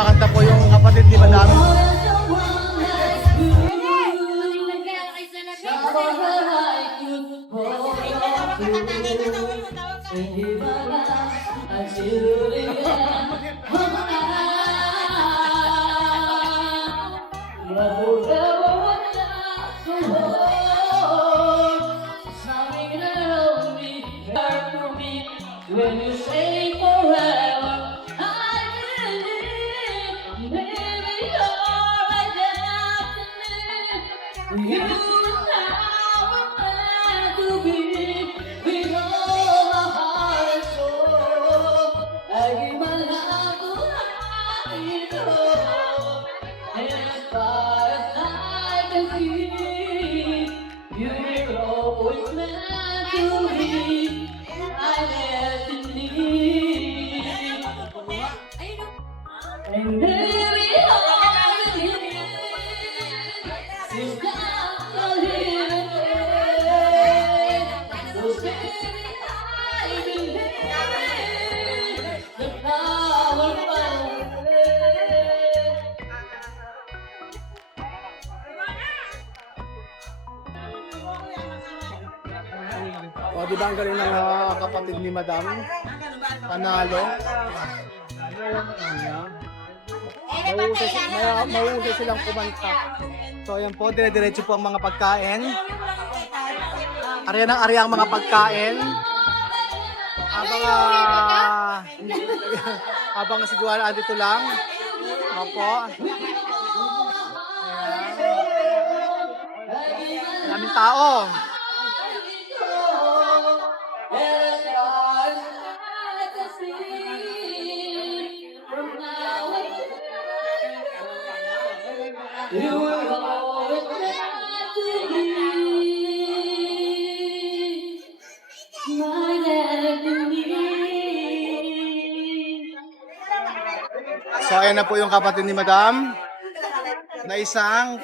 kumakanta po yung kapatid ni Madam. When you say forever, I believe, baby, you're right enough to me. You now are meant to be, with all my heart and soul. I give my love to have you know, and as far as I can see, you're always meant to be. I and baby, all it is just a little bit. So baby, I believe the power of love. O, di ba ang galing ng kapatid ni Madam? Panalo. Mahusay silang kumanta. So, ayan po, dire-diretso po ang mga pagkain. Arya ng arya ang mga pagkain. Habang si Juana andito lang. Opo. Maraming tao. You will always have to be my destiny. So, ayan na po yung kapatid ni Madam na isang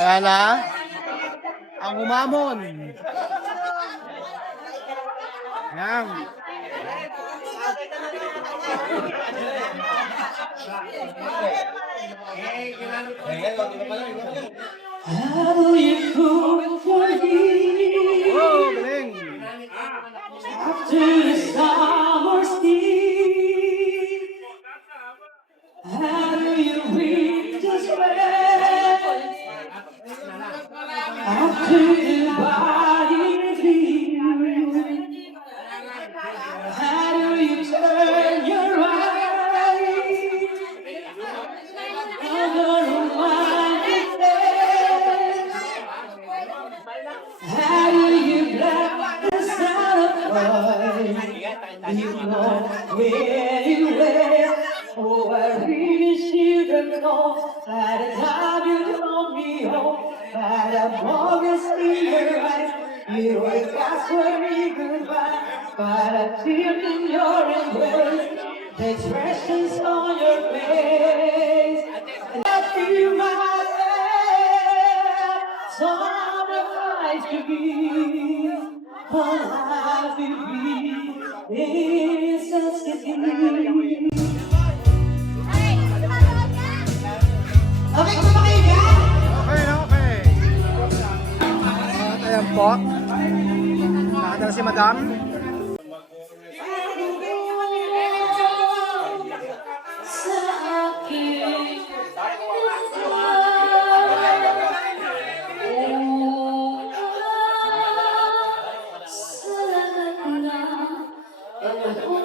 ayan na ang humamon. Ayan. How do you cook for me? Oh, galing. After the summer's heat, how do you reach the sweat? After the body's heat, how do you turn your eyes on the romantic face? How do you block the sound of joy? You know anyway. Oh, I really shouldn't know by the time you told me home. By the moment in your eyes, you were passing me goodbye. By the tears in your embrace, the expressions on your face. And I feel myself, so nice to be, alive to be, it's a city. Okay, kung makailan? Okay na, okay. At ayan po. Nakadala si Madam. Sa akin, salamat na ako,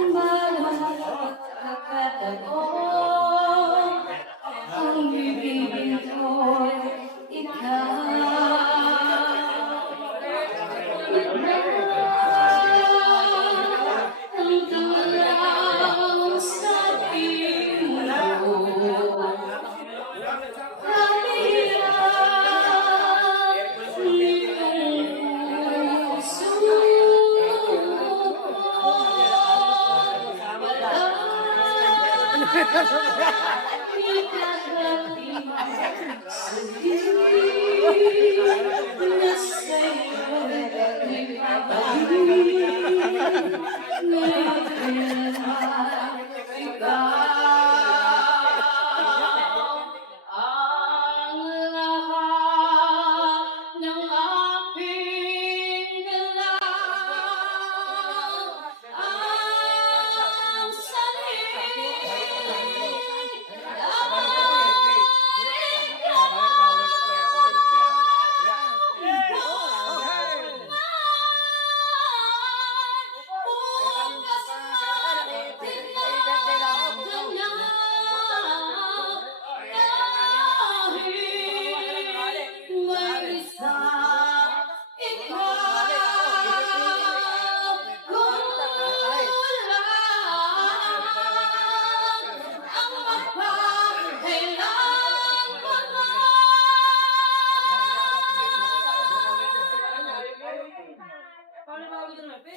bawat nakataon, ang bibigin ko'y ikaw. Ang tulaw sa pino, ang hirap niyong puso. Wala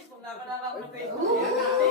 Bawat sandali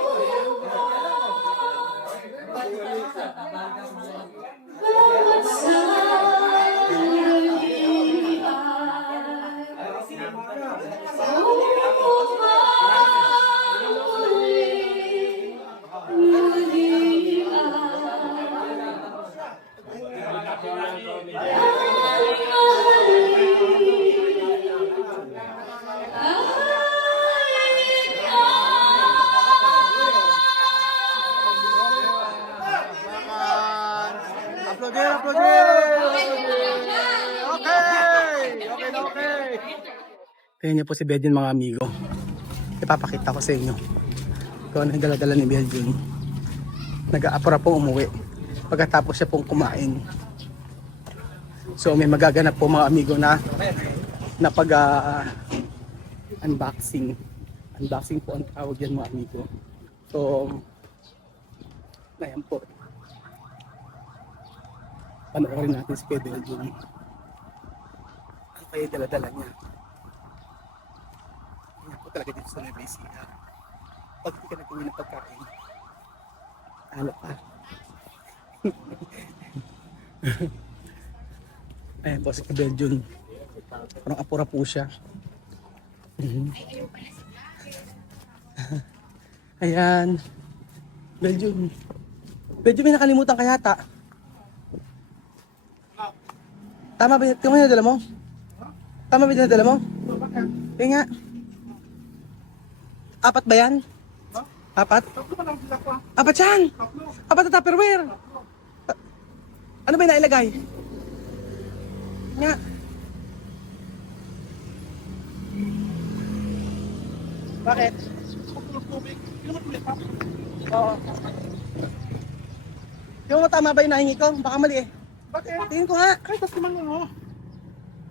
Applaudir, applaudir! Okay! Okay na okay! Tingnan niyo po si Bedjun mga amigo. Ipapakita ko sa inyo. Ito ang dala-dala ni Bedjun. Nag-aapura po umuwi. Pagkatapos siya pong kumain. So may magaganap po mga amigo na unboxing. Unboxing po ang tawag yan mga amigo. So, ayan po. Panoorin natin si Bedjun. Ano kaya dala-dala niya? Ayan po talaga dito sa Nueva Ecija. Pag hindi ka nagawin ng pagkain, talo pa. Ayan po si Bedjun. Parang apura po siya. Ayan. Bedjun. Bedjun, may nakalimutan ka yata. Tama ba yung dala mo? Tama ba yung dala mo? Yung nga. Apat ba yan? Apat? Apat yan! Apat na Tupperware! Ano ba yung nailagay? Nga. Bakit? Oo. Yung tama ba yung nahingi ko? Baka mali eh. Bakit? Tingin ko nga. Kahit tas naman ano.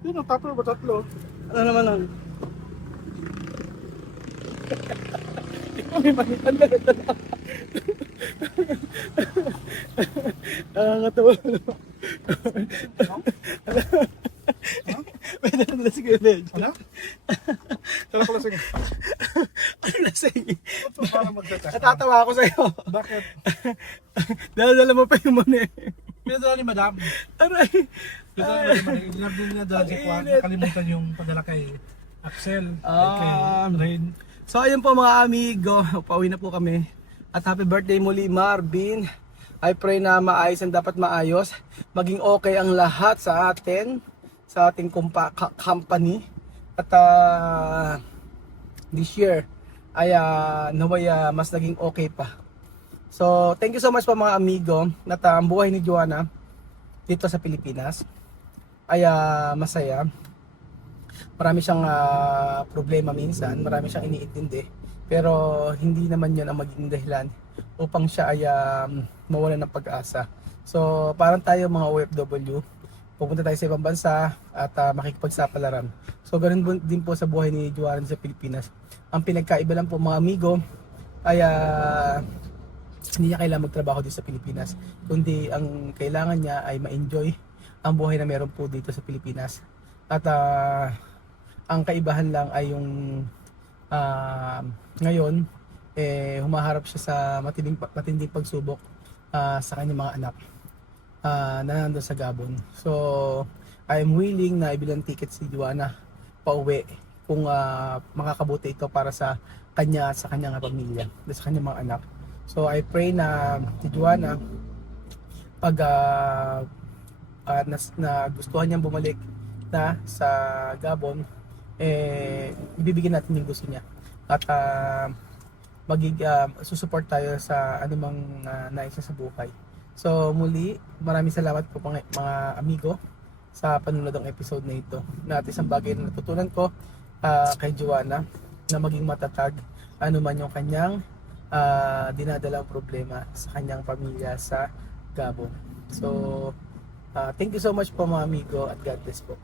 Yun ang tatlo ba tatlo? Ano naman nun? Ikaw may manitan na ganda na. Nakakatawa naman. Pwede na lasing yung Bedjun. Ano? Tara ko lasing. Ano lasing? Ito para magtataka. Natatawa ako sa'yo. Bakit? Dala-dala mo pa yung money. Pinadala ni Madam. Aray. Pinadala ni Madam. Dinardin niya dala si Juan. Nakalimutan yung padala kay Axel. Kay Rain. So ayun po mga amigo, pauwi na po kami. At happy birthday muli Marvin. I pray na maayos ang dapat maayos. Maging okay ang lahat sa atin, sa ating company. At this year ay naway mas naging okay pa. So thank you so much po mga amigo. At ang buhay ni Joanna dito sa Pilipinas ay masaya. Marami siyang problema minsan, marami siyang iniintindi. Pero hindi naman 'yon ang magiging dahilan upang siya ay mawalan ng pag-asa. So parang tayo mga OFW, pupunta tayo sa ibang bansa at makikipagsapalaran. So ganoon din po sa buhay ni Joanna sa Pilipinas. Ang pinagkaiba lang po mga amigo ay hindi niya kailangan magtrabaho dito sa Pilipinas, kundi ang kailangan niya ay ma-enjoy ang buhay na meron po dito sa Pilipinas. At ang kaibahan lang ay yung ngayon humaharap siya sa matinding pagsubok sa kanyang mga anak na nandun sa Gabon. So I'm willing na ibilang ticket si Joanna pauwi kung makakabuti ito para sa kanya at sa kanyang pamilya, sa kanyang mga anak. So I pray na si Joanna pag nagustuhan niyang bumalik na sa Gabon, ibibigyan natin yung gusto niya at susupport tayo sa anumang nais niya sa buhay. So muli, maraming salamat po mga amigo sa panunod ng episode na ito. At isang bagay na natutunan ko kay Joanna na maging matatag anuman yung kanyang dinadalang problema sa kanyang pamilya sa Gabon. So thank you so much po mga amigo at God bless po.